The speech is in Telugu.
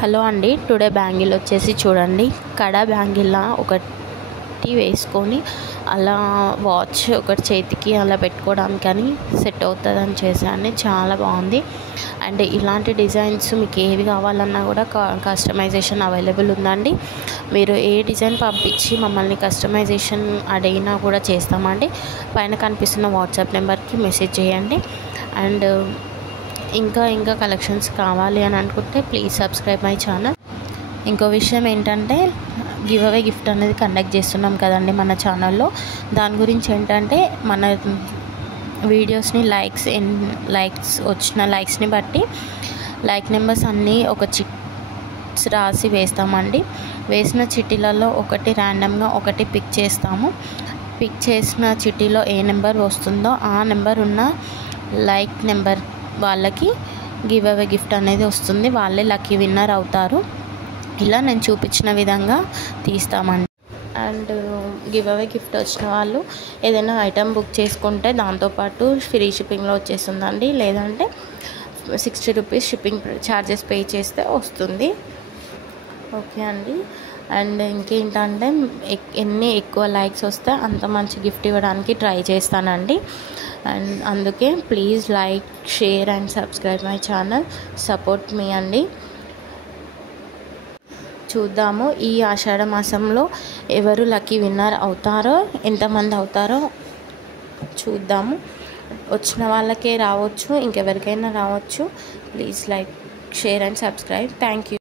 హలో అండి, టుడే బ్యాంగిల్ వచ్చేసి చూడండి, కడ బ్యాంగిల్లా ఒకటి వేసుకొని అలా వాచ్ ఒకటి చేతికి అలా పెట్టుకోవడానికి కానీ సెట్ అవుతుందని చేశాను. చాలా బాగుంది. అండ్ ఇలాంటి డిజైన్స్ మీకు ఏవి కావాలన్నా కూడా కస్టమైజేషన్ అవైలబుల్ ఉందండి. మీరు ఏ డిజైన్ పంపించి మమ్మల్ని కస్టమైజేషన్ అడిగినా కూడా చేస్తామండి. పైన కనిపిస్తున్న వాట్సాప్ నెంబర్కి మెసేజ్ చేయండి. అండ్ ఇంకా కలెక్షన్స్ కావాలి అని అనుకుంటే ప్లీజ్ సబ్స్క్రైబ్ మై ఛానల్. ఇంకో విషయం ఏంటంటే, గివ్ అవే గిఫ్ట్ అనేది కండక్ట్ చేస్తున్నాం కదండి మన ఛానల్లో. దాని గురించి ఏంటంటే, మన వీడియోస్ని లైక్స్ వచ్చిన లైక్స్ని బట్టి లైక్ నెంబర్స్ అన్నీ ఒక చిట్స్ రాసి వేస్తామండి. వేసిన చిట్టీలలో ఒకటి ర్యాండమ్గా ఒకటి పిక్ చేస్తాము. పిక్ చేసిన చిట్టీలో ఏ నెంబర్ వస్తుందో ఆ నెంబర్ ఉన్న లైక్ నెంబర్ వాళ్ళకి గివ్ అవే గిఫ్ట్ అనేది వస్తుంది. వాళ్ళే లక్కీ విన్నర్ అవుతారు. ఇలా నేను చూపించిన విధంగా తీస్తామండి. అండ్ గివ్ అవే గిఫ్ట్ వచ్చిన వాళ్ళు ఏదైనా ఐటెం బుక్ చేసుకుంటే దాంతోపాటు ఫ్రీ షిప్పింగ్లో వచ్చేస్తుందండి. లేదంటే 60 రూపీస్ షిప్పింగ్ ఛార్జెస్ పే చేస్తే వస్తుంది. ఓకే అండి. అండ్ ఇంకేంటంటే, ఎన్ని ఎక్కువ లైక్స్ వస్తే అంత మంచి గిఫ్ట్ ఇవ్వడానికి ట్రై చేస్తానండి. అండ్ అందుకే please like, share and subscribe my channel. Support మీ అండి. చూద్దాము ఈ ఆషాఢ మాసంలో ఎవరు లక్కీ విన్నర్ అవుతారో, ఎంతమంది అవుతారో చూద్దాము. వచ్చిన వాళ్ళకే రావచ్చు, ఇంకెవరికైనా రావచ్చు. Please like, share and subscribe. Thank you.